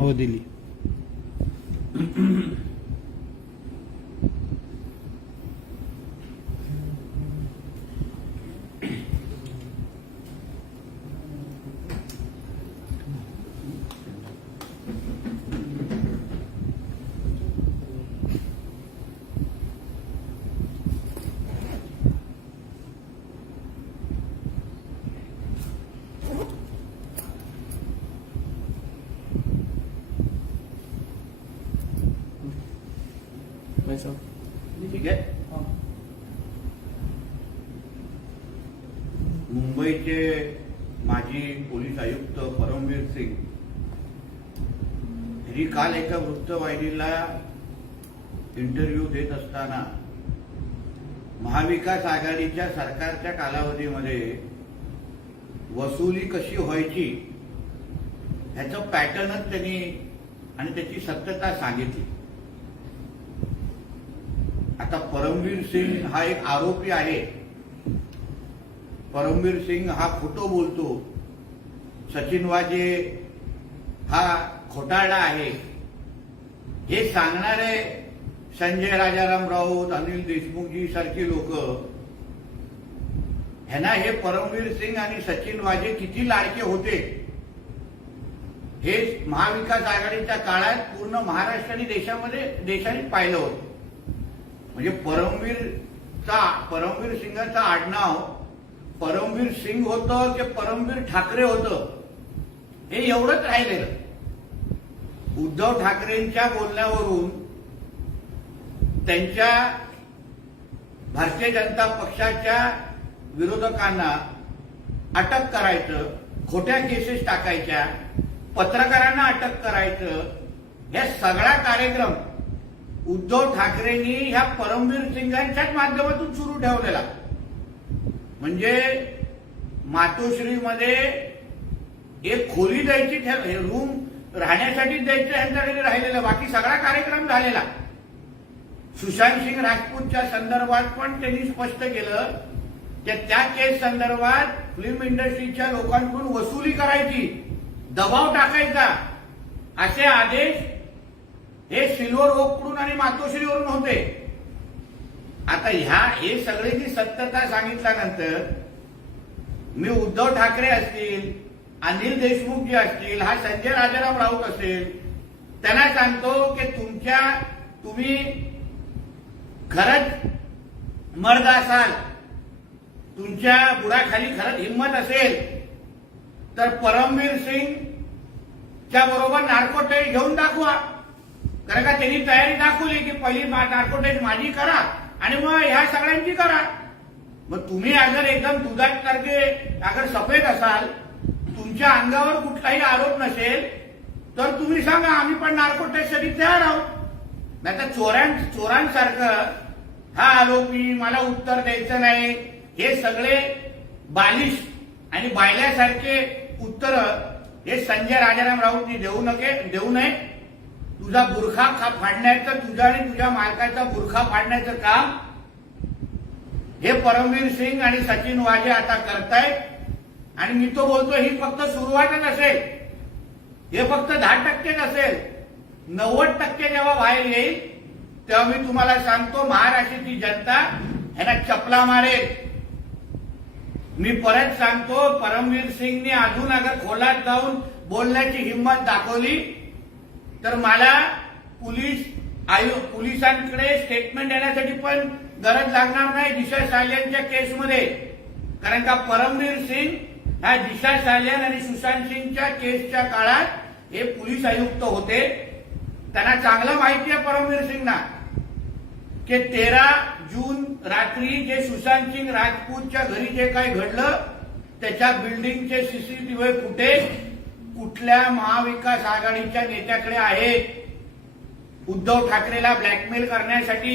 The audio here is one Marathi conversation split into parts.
हो दिली मुंबईचे माजी पोलीस आयुक्त परमवीर सिंग यांनी काल एका वृत्तवाहिनीला इंटरव्ह्यू देत असताना महाविकास आघाडीच्या सरकारच्या कालावधीमध्ये वसुली कशी व्हायची ह्याचं पॅटर्नच त्यांनी आणि त्याची सत्यता सांगितली आता परमवीर सिंग हा एक आरोपी आहे परमवीर सिंग हा खोटो बोलतो सचिन वाजे हा खोटाडा आहे हे सांगणारे संजय राजाराम राऊत अनिल देशमुखजी सारखी लोक ह्यांना हे परमवीर सिंग आणि सचिन वाजे किती लाडके होते हे महाविकास आघाडीच्या काळात पूर्ण महाराष्ट्र आणि देशामध्ये देशाने पाहिलं होतं म्हणजे परमवीरचा परमवीर सिंगाचं आडनाव परमवीर सिंग होतं की परमवीर ठाकरे होतं हे एवढंच राहिलेलं उद्धव ठाकरेंच्या बोलण्यावरून त्यांच्या भारतीय जनता पक्षाच्या विरोधकांना अटक करायचं खोट्या केसेस टाकायच्या पत्रकारांना अटक करायचं हे सगळा कार्यक्रम उद्धव ठाकरेंनी ह्या परमवीर सिंगांच्याच माध्यमातून सुरू ठेवलेला म्हणजे मातोश्रीमध्ये एक खोली द्यायची रूम राहण्यासाठी द्यायचं यांच्याकडे राहिलेलं बाकी सगळा कार्यक्रम झालेला सुशांत सिंग राजपूतच्या संदर्भात पण त्यांनी स्पष्ट केलं की त्या केस संदर्भात फिल्म इंडस्ट्रीच्या लोकांकडून वसुली करायची दबाव टाकायचा असे आदेश हे सिल्वर ओकडून आणि मातोश्रीवरून होते आता ह्या हे सगळे जी सत्यता सांगितल्यानंतर मी उद्धव ठाकरे असतील अनिल देशमुख जे असतील हा संजय राजाराम राऊत असेल त्यांना सांगतो की तुमच्या तुम्ही खरंच मर्द असाल तुमच्या बुडाखाली खरंच हिंमत असेल तर परमवीर सिंग च्या बरोबर नार्कोटेल घेऊन दाखवा कारण का त्यांनी तयारी दाखवली की पहिली नार्कोटेस्ट माझी करा आणि मग ह्या सगळ्यांची करा मग तुम्ही अगर एकदम दुधासारखे अगर सफेद असाल तुमच्या अंगावर कुठलाही आरोप नसेल तर तुम्ही सांगा आम्ही पण साठी तयार आहोत नाही तर चोरां चोरांसारखं हा आरोपी मला उत्तर द्यायचं नाही हे सगळे बालिश आणि बायल्यासारखे उत्तर हे संजय राजाराम राऊतनी देऊ नके देऊ नये तुझा बुरखा फाडण्याचं तुझा आणि तुझ्या मालकाचा बुरखा फाडण्याचं काम हे परमवीर सिंग आणि सचिन वाजे आता करतायत आणि मी तो बोलतो ही फक्त सुरुवातच असेल हे फक्त दहा टक्केच असेल नव्वद टक्के जेव्हा बाहेर येईल तेव्हा मी तुम्हाला सांगतो महाराष्ट्राची जनता यांना चपला मारेल मी परत सांगतो परमवीर सिंगने अजून अगर खोलात जाऊन बोलण्याची हिंमत दाखवली तर मला पोलीस आयोग पोलिसांकडे स्टेटमेंट देण्यासाठी पण गरज लागणार नाही दिशा सालियांच्या केसमध्ये कारण का परमवीर सिंग हा दिशा सालियान आणि सुशांत सिंगच्या केसच्या काळात हे पोलीस आयुक्त होते त्यांना चांगलं माहिती आहे परमवीर सिंगना की तेरा जून रात्री जे सुशांत सिंग राजपूतच्या घरी जे काही घडलं त्याच्या बिल्डिंगचे सीसीटीव्ही फुटेज कुठल्या महाविकास आघाडीच्या नेत्याकडे आहेत उद्धव ठाकरेला ब्लॅकमेल करण्यासाठी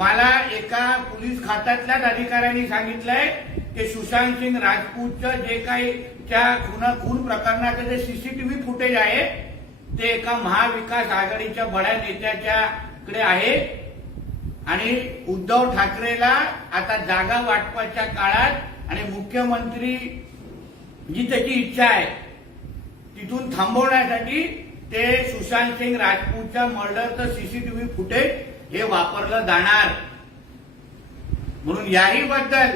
मला एका पोलीस खात्यातल्याच अधिकाऱ्यांनी सांगितलंय की सुशांत सिंग राजपूतचं जे काही त्या खून खून प्रकरणाचं जे सीसीटीव्ही फुटेज आहे ते एका महाविकास आघाडीच्या बड्या नेत्याच्याकडे आहे आणि उद्धव ठाकरेला आता जागा वाटपाच्या काळात आणि मुख्यमंत्री जी त्याची इच्छा आहे तिथून थांबवण्यासाठी ते सुशांत सिंग राजपूतच्या मर्डरचं सीसीटीव्ही फुटेज हे वापरलं जाणार म्हणून याही बद्दल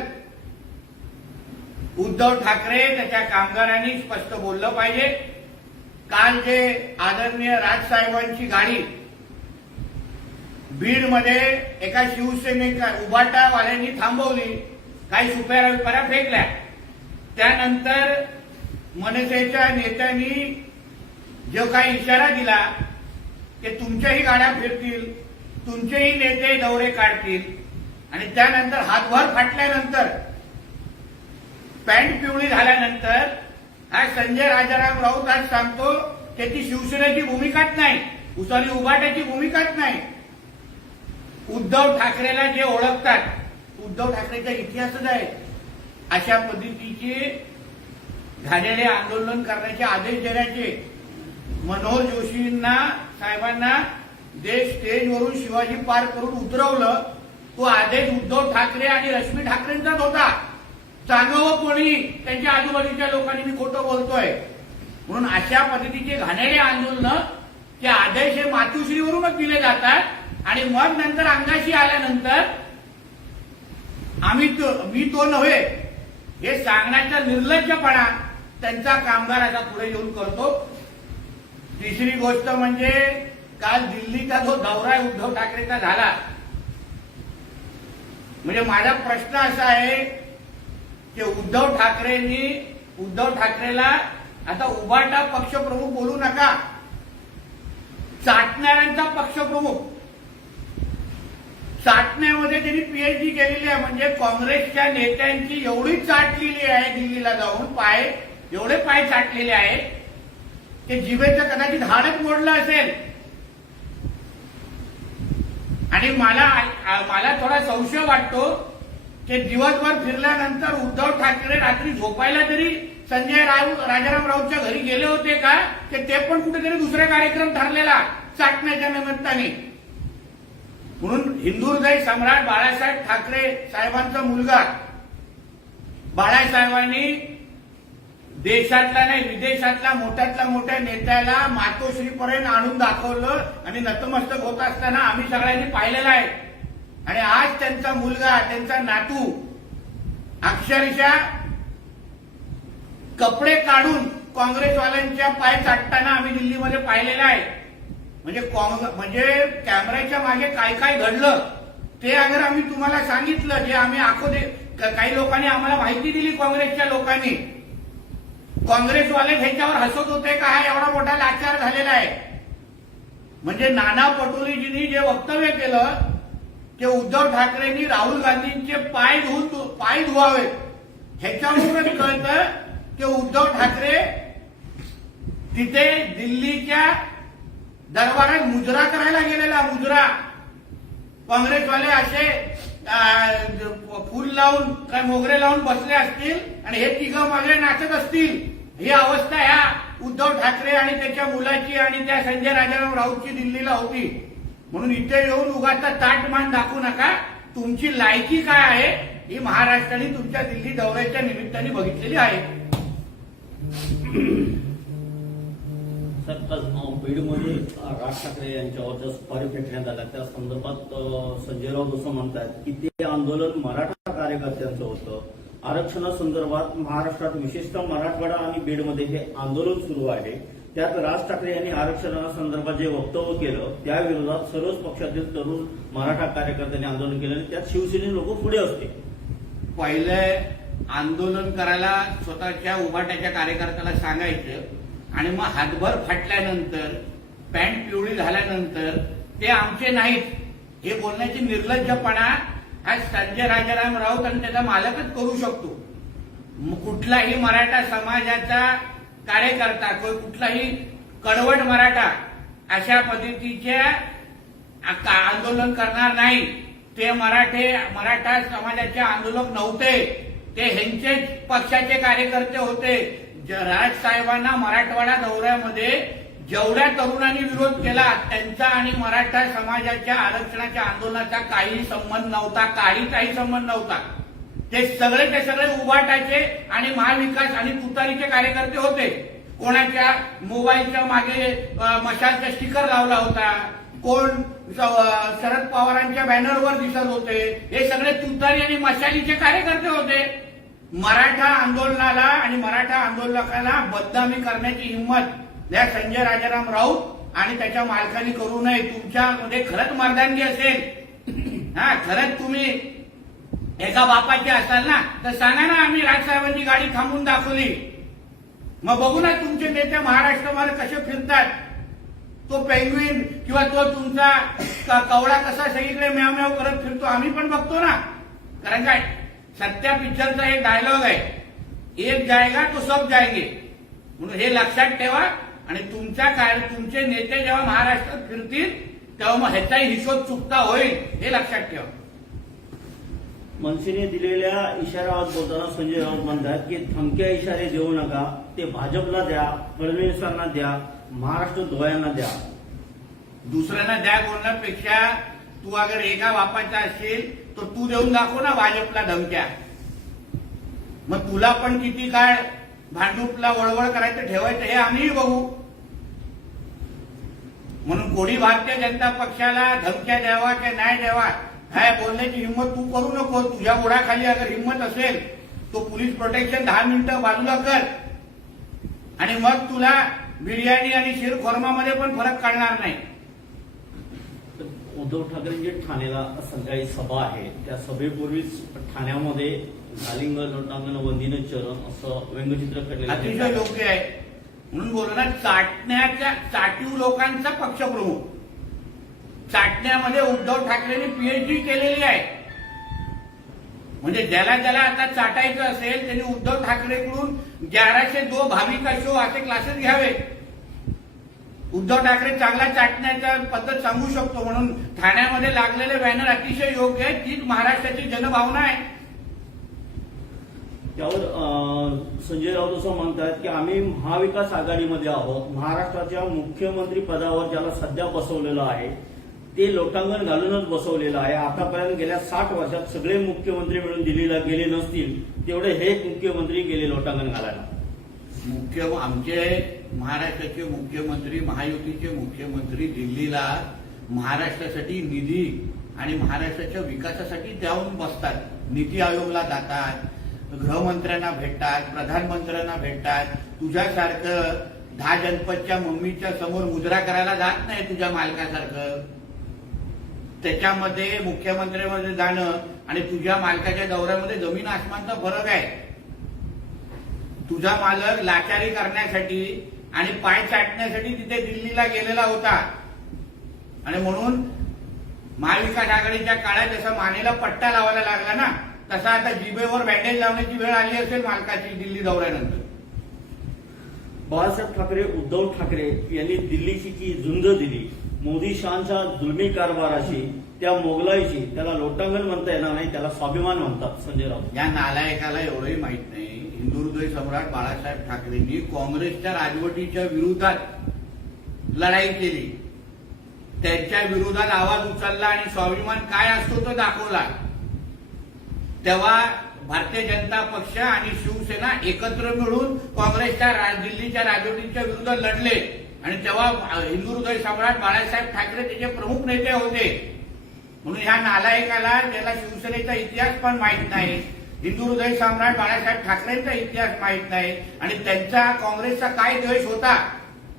उद्धव ठाकरे त्याच्या कामगारांनी स्पष्ट बोललं पाहिजे काल जे आदरणीय राजसाहेबांची गाडी बीडमध्ये एका शिवसेनेच्या उभाटावाल्यांनी थांबवली काही सुप्या फेकल्या त्यानंतर मनसेच्या नेत्यांनी जो काही इशारा दिला ते तुमच्याही गाड्या फिरतील तुमचेही नेते दौरे काढतील आणि त्यानंतर हातभार फाटल्यानंतर पॅन्ट पिवळी झाल्यानंतर हा संजय राजाराम राऊत आज सांगतो त्याची शिवसेनेची भूमिकाच नाही उसाली उभाट्याची भूमिकाच नाही उद्धव ठाकरेला जे ओळखतात उद्धव ठाकरेचा इतिहासच आहे अशा पद्धतीची झालेले आंदोलन करण्याचे आदेश देण्याचे मनोहर जोशींना साहेबांना देश स्टेजवरून शिवाजी पार्क करून उतरवलं तो आदेश उद्धव ठाकरे आणि रश्मी ठाकरेंचाच होता चांगलं कोणी त्यांच्या आजूबाजूच्या लोकांनी मी खोटं बोलतोय म्हणून अशा पद्धतीचे घाणेरे आंदोलन ते आदेश हे मातुश्रीवरूनच दिले जातात आणि मग नंतर अंगाशी आल्यानंतर आम्ही मी तो नव्हे हे सांगण्याचा निर्लज्जपणा त्यांचा कामगार आता पुढे येऊन करतो तिसरी गोष्ट म्हणजे काल दिल्लीचा जो दौरा उद्धव ठाकरेचा झाला म्हणजे माझा प्रश्न असा आहे की उद्धव ठाकरेंनी उद्धव ठाकरेला आता उभाटा पक्षप्रमुख बोलू नका चाटणाऱ्यांचा पक्षप्रमुख चाटण्यामध्ये त्यांनी पीएचडी केलेली आहे म्हणजे काँग्रेसच्या नेत्यांची एवढी चाटलेली आहे दिल्लीला जाऊन पाय एवढे पाय चाटलेले आहेत ते जिभेचं कदाचित हाडच मोडलं असेल आणि मला मला थोडा संशय वाटतो की दिवसभर फिरल्यानंतर उद्धव ठाकरे रात्री झोपायला तरी संजय राऊत राजाराम राऊतच्या घरी गेले होते का ते पण कुठेतरी दुसरे कार्यक्रम ठरलेला चाटण्याच्या निमित्ताने म्हणून हिंदू हृदय सम्राट बाळासाहेब ठाकरे साहेबांचा मुलगा बाळासाहेबांनी देशातला नाही विदेशातला मोठ्यातल्या मोठ्या नेत्याला मातोश्रीपर्यंत आणून दाखवलं आणि नतमस्तक होत असताना आम्ही सगळ्यांनी पाहिलेलं आहे आणि आज त्यांचा मुलगा त्यांचा नातू अक्षरशः कपडे काढून काँग्रेसवाल्यांच्या पाय चाटताना आम्ही दिल्लीमध्ये पाहिलेलं आहे म्हणजे म्हणजे कॅमेऱ्याच्या मागे काय काय घडलं ते अगर आम्ही तुम्हाला सांगितलं जे आम्ही आखो काही लोकांनी आम्हाला माहिती दिली काँग्रेसच्या लोकांनी काँग्रेसवाले त्यांच्यावर हसत होते का हा एवढा मोठा लाचार झालेला आहे म्हणजे नाना पटोलेजींनी जे वक्तव्य केलं ते उद्धव ठाकरेंनी राहुल गांधींचे पाय धुवून पाय धुवावेत ह्याच्यावरूनच कळत की उद्धव ठाकरे तिथे दिल्लीच्या दरबारात मुजरा करायला गेलेला मुजरा काँग्रेसवाले असे फूल लावून काय मोगरे लावून बसले असतील आणि हे तिघं मागले नाचत असतील ही अवस्था ह्या उद्धव ठाकरे आणि त्याच्या मुलाची आणि त्या संजय राजाराम राऊतची दिल्लीला होती म्हणून इथे येऊन उगाचा ताट मान दाखवू नका तुमची लायकी काय आहे ही महाराष्ट्राने तुमच्या दिल्ली दौऱ्याच्या निमित्ताने बघितलेली आहे बीडमध्ये राज ठाकरे यांच्यावर स्पारी फेकण्यात आला त्या संदर्भात संजय राऊत असं म्हणतात की ते आंदोलन मराठा कार्यकर्त्यांचं होतं आरक्षणासंदर्भात महाराष्ट्रात विशेषतः मराठवाडा आणि बीडमध्ये हे आंदोलन सुरू आहे त्यात राज ठाकरे यांनी आरक्षणासंदर्भात जे वक्तव्य केलं त्याविरोधात सर्वच पक्षातील तरुण मराठा कार्यकर्त्यांनी आंदोलन केलं आणि त्यात शिवसेने लोक पुढे असते पहिले आंदोलन करायला स्वतःच्या उभाट्याच्या कार्यकर्त्याला सांगायचं आणि मग हातभर फाटल्यानंतर पॅन्ट पिवळी झाल्यानंतर ते आमचे नाहीत हे बोलण्याची निर्लज्जपणा आज संजय राजाराम राऊत आणि त्याचा मालकच करू शकतो कुठलाही मराठा समाजाचा कार्यकर्ता कुठलाही कडवट मराठा अशा पद्धतीच्या आंदोलन करणार नाही ते मराठे मराठा समाजाचे आंदोलक नव्हते ते ह्यांचेच पक्षाचे कार्यकर्ते होते राज साहेबांना मराठवाडा दौऱ्यामध्ये जेवढ्या तरुणांनी विरोध केला त्यांचा आणि मराठा समाजाच्या आरक्षणाच्या आंदोलनाचा काही संबंध नव्हता काही काही संबंध नव्हता ते सगळे ते सगळे उभाटाचे आणि महाविकास आणि तुतारीचे कार्यकर्ते होते कोणाच्या मोबाईलच्या मागे मशालचा स्टिकर लावला होता कोण शरद पवारांच्या बॅनरवर दिसत होते हे सगळे तुतारी आणि मशालीचे कार्यकर्ते होते मराठा आंदोलनाला आणि मराठा आंदोलकाला बदनामी करण्याची हिंमत या संजय राजाराम राऊत आणि त्याच्या मालकांनी करू नये तुमच्यामध्ये खरंच मर्दांगी असेल हा खरंच तुम्ही एका बापाचे असाल ना तर सांगा ना आम्ही राजसाहेबांची गाडी थांबून दाखवली मग बघू ना तुमचे नेते महाराष्ट्रामध्ये कसे फिरतात तो पेंग्विन किंवा तो तुमचा कवडा कसा सगळीकडे म्याव करत फिरतो आम्ही पण बघतो ना कारण काय सत्या पिक्चरचा एक डायलॉग आहे एक जायगा तो सब जायगे म्हणून हे लक्षात ठेवा आणि तुमच्या काय तुमचे नेते जेव्हा महाराष्ट्रात फिरतील तेव्हा मग ह्याचाही हिशोब चुकता होईल हे लक्षात ठेवा मनसेने दिलेल्या इशाऱ्यावर बोलताना संजय राऊत म्हणतात की थमक्या इशारे देऊ नका ते भाजपला द्या फडणवीसांना द्या महाराष्ट्र धोळ्यांना द्या दुसऱ्यांना द्या बोलण्यापेक्षा तू अगर एका बापाचा असेल तर तू देऊन दाखव ना भाजपला धमक्या मग तुला पण किती काळ भांडूपला वळवळ करायचं ठेवायचं हे आम्हीही बघू म्हणून कोणी भारतीय जनता पक्षाला धमक्या द्यावा की नाही द्यावा काय बोलण्याची हिंमत तू करू नको तुझ्या ओढाखाली अगर हिंमत असेल तो पोलीस प्रोटेक्शन दहा मिनिटं बाजूला कर आणि मग तुला बिर्याणी आणि शिरखोर्मामध्ये पण फरक काढणार नाही उद्धव ठाकरे ठाण्याला संध्याकाळी सभा आहे त्या सभेपूर्वीच ठाण्यामध्ये झालिंग लोटांगण वंदीनं चरण असं व्यंगचित्र अतिशय योग्य आहे म्हणून बोल ना चाटण्याच्या चाटीव लोकांचा पक्षप्रमुख चाटण्यामध्ये उद्धव ठाकरेंनी पीएचडी केलेली आहे म्हणजे ज्याला ज्याला आता चाटायचं असेल त्यांनी उद्धव ठाकरेकडून ग्याराशे दो भाविका शो असे क्लासेस घ्यावे उद्धव ठाकरे चांगला चाटण्याचा पद्धत सांगू शकतो म्हणून ठाण्यामध्ये लागलेले बॅनर अतिशय योग्य आहे तीच महाराष्ट्राची जनभावना आहे त्यावर संजय राऊत असं म्हणतात की आम्ही महाविकास आघाडीमध्ये आहोत महाराष्ट्राच्या मुख्यमंत्री पदावर ज्याला सध्या बसवलेलं आहे ते लोटांगण घालूनच बसवलेलं आहे आतापर्यंत गेल्या साठ वर्षात सगळे मुख्यमंत्री मिळून दिल्लीला गेले नसतील तेवढे हे मुख्यमंत्री गेले लोटांगण घालायला मुख्य आमचे महाराष्ट्राचे मुख्यमंत्री महायुतीचे मुख्यमंत्री दिल्लीला महाराष्ट्रासाठी निधी आणि महाराष्ट्राच्या विकासासाठी जाऊन बसतात नीती आयोगला जातात गृहमंत्र्यांना भेटतात प्रधानमंत्र्यांना भेटतात तुझ्यासारखं दहा जनपदच्या मम्मीच्या समोर मुजरा करायला जात नाही तुझ्या मालकासारखं त्याच्यामध्ये मुख्यमंत्र्यांमध्ये जाणं आणि तुझ्या मालकाच्या दौऱ्यामध्ये जमीन आसमानचा फरक आहे तुझा मालक लाचारी करण्यासाठी आणि पाय चाटण्यासाठी तिथे दिल्लीला गेलेला होता आणि म्हणून महाविकास आघाडीच्या काळात जसा मानेला पट्टा लावायला लागला ना तसा आता जिबेवर बँडेज लावण्याची वेळ आली असेल मालकाची दिल्ली दौऱ्यानंतर बाळासाहेब ठाकरे उद्धव ठाकरे यांनी दिल्लीची जी झुंज दिली मोदी शहाच्या जुलमी कारभाराशी त्या मोगलाईशी त्याला लोटांगण म्हणता येणार नाही त्याला स्वाभिमान म्हणतात संजय राऊत या नालायकाला एवढंही माहित नाही हृदय सम्राट बाळासाहेब ठाकरेंनी काँग्रेसच्या राजवटीच्या विरोधात लढाई केली त्यांच्या विरोधात आवाज उचलला आणि स्वाभिमान काय असतो तो दाखवला तेव्हा भारतीय जनता पक्ष आणि शिवसेना एकत्र मिळून काँग्रेसच्या दिल्लीच्या राजवटीच्या विरुद्ध लढले आणि तेव्हा हिंदू हृदय सम्राट बाळासाहेब ठाकरे त्याचे प्रमुख नेते होते म्हणून ह्या नालायकाला ज्याला शिवसेनेचा इतिहास पण माहीत नाही हिंदू हृदय सम्राट बाळासाहेब ठाकरेंचा इतिहास माहीत नाही आणि त्यांचा काँग्रेसचा काय द्वेष होता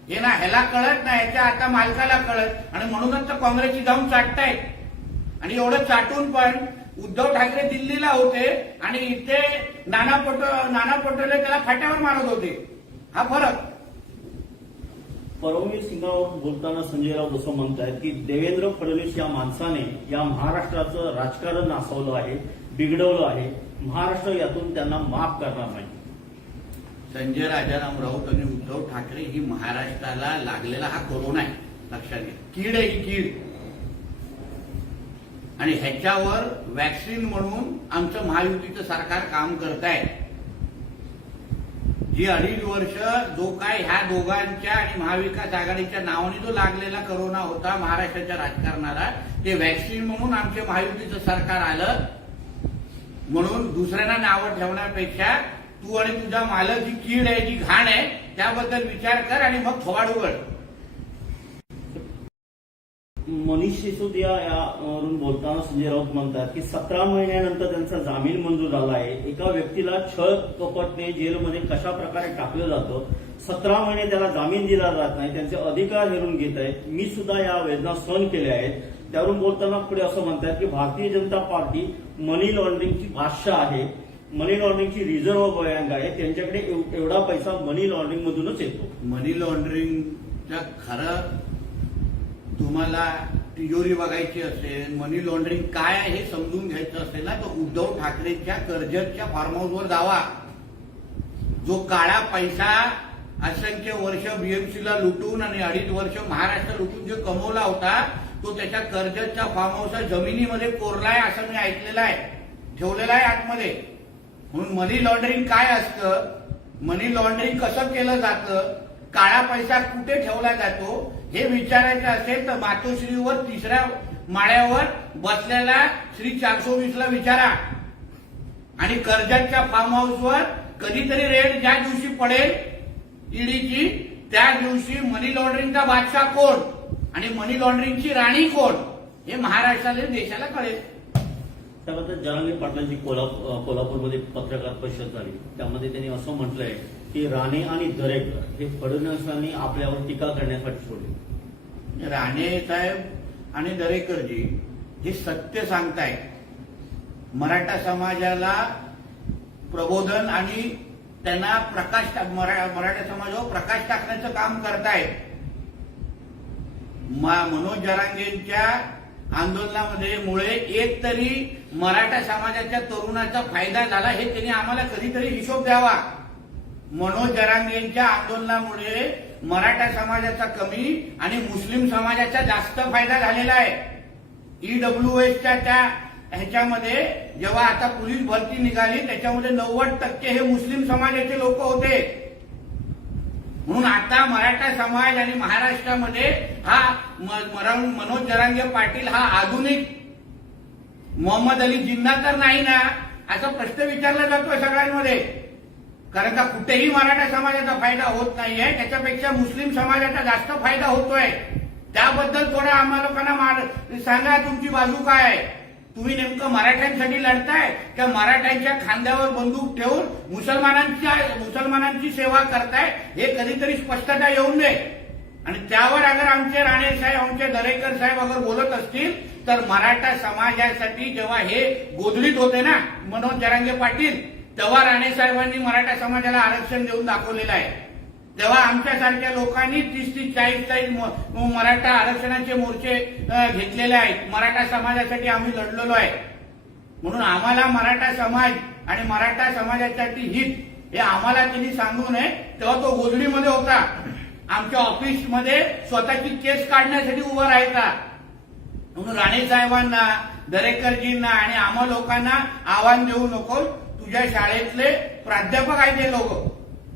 हे ना ह्याला कळत नाही ह्याच्या आता मालकाला कळत आणि म्हणूनच तर काँग्रेसची जाऊन चाटतायत आणि एवढं चाटून पण उद्धव ठाकरे दिल्लीला होते आणि इथे नाना पटो नाना पटोले त्याला फाट्यावर मारत होते हा फरक परमवीर सिंग बोलताना संजय संजयराव जसं आहेत की देवेंद्र फडणवीस या माणसाने या महाराष्ट्राचं राजकारण नासवलं आहे बिघडवलं आहे महाराष्ट्र यातून त्यांना माफ करणार नाही संजय राजाराम राऊत आणि उद्धव ठाकरे ही महाराष्ट्राला लागलेला हा कोरोना आहे लक्षात घ्या कीड आहे ही कीड आणि ह्याच्यावर वॅक्सिन म्हणून आमचं महायुतीचं सरकार काम करत आहे जी अडीच वर्ष जो काय ह्या दोघांच्या आणि महाविकास आघाडीच्या नावाने जो लागलेला करोना होता महाराष्ट्राच्या राजकारणाला ते व्हॅक्सिन म्हणून आमचे महायुतीचं सरकार आलं म्हणून दुसऱ्यांना नावं ठेवण्यापेक्षा तू आणि तुझा मालक जी कीड आहे जी घाण आहे त्याबद्दल विचार कर आणि मग फवाड उघड मनीष सिसोदिया यावरून बोलताना संजय राऊत म्हणतात की सतरा महिन्यानंतर त्यांचा जामीन मंजूर झाला आहे एका व्यक्तीला छळ कपटने जेलमध्ये कशा प्रकारे टाकलं जातं सतरा महिने त्याला जामीन दिला जात नाही त्यांचे अधिकार हेरून घेत आहेत मी सुद्धा या वेदना सहन केल्या आहेत त्यावरून बोलताना पुढे असं म्हणतात की भारतीय जनता पार्टी मनी लॉन्ड्रिंगची भाषा आहे मनी लॉन्ड्रिंगची रिझर्व्ह बँक आहे त्यांच्याकडे एवढा पैसा मनी लॉन्ड्रिंग मधूनच येतो मनी लॉन्ड्रिंगच्या खरा तुम्हाला तिजोरी बघायची असेल मनी लॉन्ड्रिंग काय आहे हे समजून घ्यायचं असेल ना तर उद्धव ठाकरेंच्या कर्जतच्या फार्म हाऊसवर जावा जो काळा पैसा असंख्य वर्ष बीएमसीला लुटून आणि अडीच वर्ष महाराष्ट्र लुटून जो कमवला होता तो त्याच्या कर्जतच्या फार्म हाऊसच्या जमिनीमध्ये कोरलाय असं मी ऐकलेलं आहे ठेवलेला आहे आतमध्ये म्हणून मनी लॉन्ड्रिंग काय असतं मनी लॉन्ड्रिंग कसं केलं जातं काळा पैसा कुठे ठेवला जातो हे विचारायचं असेल तर मातोश्रीवर तिसऱ्या माळ्यावर बसलेला श्री चारशोवीस ला विचारा आणि कर्जतच्या फार्म हाऊसवर कधीतरी रेड ज्या दिवशी पडेल ईडीची त्या दिवशी मनी लॉन्ड्रिंगचा बादशाह कोण आणि मनी लॉन्ड्रिंगची राणी कोण हे महाराष्ट्राला देशाला कळेल त्याबद्दल जहांगीर पाटलांची कोल्हापूरमध्ये पत्रकार परिषद झाली त्यामध्ये त्यांनी असं म्हटलंय की राणे आणि दरेकर हे फडणवीसांनी आपल्यावर टीका करण्यासाठी सोडले राणे साहेब आणि दरेकरजी हे सत्य सांगतायत मराठा समाजाला प्रबोधन आणि त्यांना प्रकाश मराठा समाजावर प्रकाश टाकण्याचं काम करतायत मनोज जरांगेंच्या आंदोलनामध्ये मुळे एक तरी मराठा समाजाच्या तरुणाचा फायदा झाला हे त्यांनी आम्हाला कधीतरी हिशोब द्यावा मनोज जरांगेंच्या आंदोलनामुळे मराठा समाजाचा कमी आणि मुस्लिम समाजाचा जास्त फायदा झालेला आहे ईडब्ल्यू e एसच्या त्या ह्याच्यामध्ये जेव्हा आता पोलीस भरती निघाली त्याच्यामध्ये नव्वद टक्के हे मुस्लिम समाजाचे लोक होते म्हणून आता मराठा समाज आणि महाराष्ट्रामध्ये हा मनोज जरांगे पाटील हा आधुनिक मोहम्मद अली जिन्ना तर नाही ना असा प्रश्न विचारला जातोय सगळ्यांमध्ये कारण का कुठेही मराठा समाजाचा फायदा होत नाहीये त्याच्यापेक्षा मुस्लिम समाजाचा जास्त फायदा होतोय त्याबद्दल थोडं आम्हा लोकांना सांगा तुमची बाजू काय आहे तुम्ही नेमकं मराठ्यांसाठी लढताय त्या मराठ्यांच्या खांद्यावर बंदूक ठेवून मुसलमानांच्या मुसलमानांची सेवा करताय हे कधीतरी स्पष्टता येऊ नये आणि त्यावर अगर आमचे राणे साहेब आमचे दरेकर साहेब अगर बोलत असतील तर मराठा समाजासाठी जेव्हा हे गोधळीत होते ना मनोज जरांगे पाटील तेव्हा राणे साहेबांनी मराठा समाजाला आरक्षण देऊन दाखवलेलं आहे तेव्हा आमच्यासारख्या लोकांनी तीस तीस चाळीस चाळीस मराठा आरक्षणाचे मोर्चे घेतलेले आहेत मराठा समाजासाठी आम्ही लढलेलो आहे म्हणून आम्हाला मराठा समाज आणि मराठा समाजासाठी हित हे आम्हाला तिने सांगू नये तेव्हा तो गोधडीमध्ये होता आमच्या ऑफिसमध्ये स्वतःची केस काढण्यासाठी उभा राहायचा म्हणून राणे साहेबांना दरेकरजींना आणि आम्हा लोकांना आव्हान देऊ नको तुझ्या शाळेतले प्राध्यापक आहेत ते लोक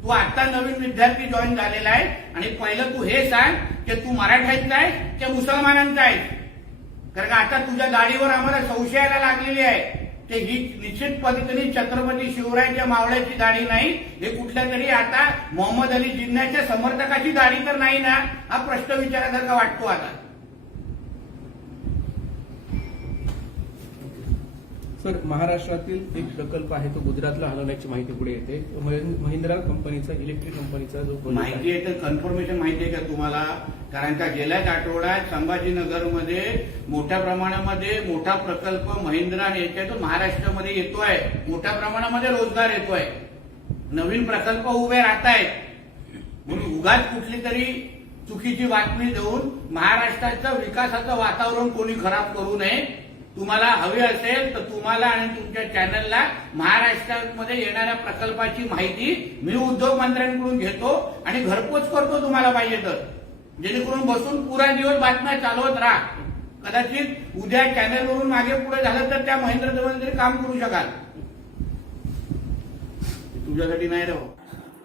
तू आता नवीन विद्यार्थी जॉईन झालेला आहे आणि पहिलं तू हे सांग की तू मराठ्यांचा आहे की मुसलमानांचा आहे कारण का आता तुझ्या गाडीवर आम्हाला संशयाला लागलेली आहे ते ही निश्चित पद्धतीने छत्रपती शिवरायांच्या मावळ्याची गाडी नाही हे कुठल्या तरी आता मोहम्मद अली जिन्नाच्या समर्थकाची गाडी तर नाही ना हा प्रश्न विचारासारखा वाटतो आता सर महाराष्ट्रातील एक प्रकल्प आहे तो गुजरातला हलवण्याची माहिती पुढे येते महिंद्रा कंपनीचा इलेक्ट्रिक कंपनीचा जो माहिती आहे तर कन्फर्मेशन माहिती आहे का तुम्हाला कारण का गेल्याच आठवड्यात संभाजीनगरमध्ये मोठ्या प्रमाणामध्ये मोठा प्रकल्प महिंद्रा आणि तो महाराष्ट्रामध्ये येतोय मोठ्या प्रमाणामध्ये रोजगार येतोय नवीन प्रकल्प उभे राहत आहेत म्हणून उगाच कुठली तरी चुकीची बातमी देऊन महाराष्ट्राचं विकासाचं वातावरण कोणी खराब करू नये तुम्हाला हवी असेल तर तुम्हाला आणि तुमच्या चॅनलला महाराष्ट्रामध्ये येणाऱ्या प्रकल्पाची माहिती मी उद्योग मंत्र्यांकडून घेतो आणि घरपोच करतो तुम्हाला पाहिजे तर जेणेकरून बसून पुरा दिवस बातम्या चालवत राहा कदाचित उद्या चॅनलवरून मागे पुढे झालं तर त्या महेंद्र देवंद्री काम करू शकाल तुझ्यासाठी नाही राह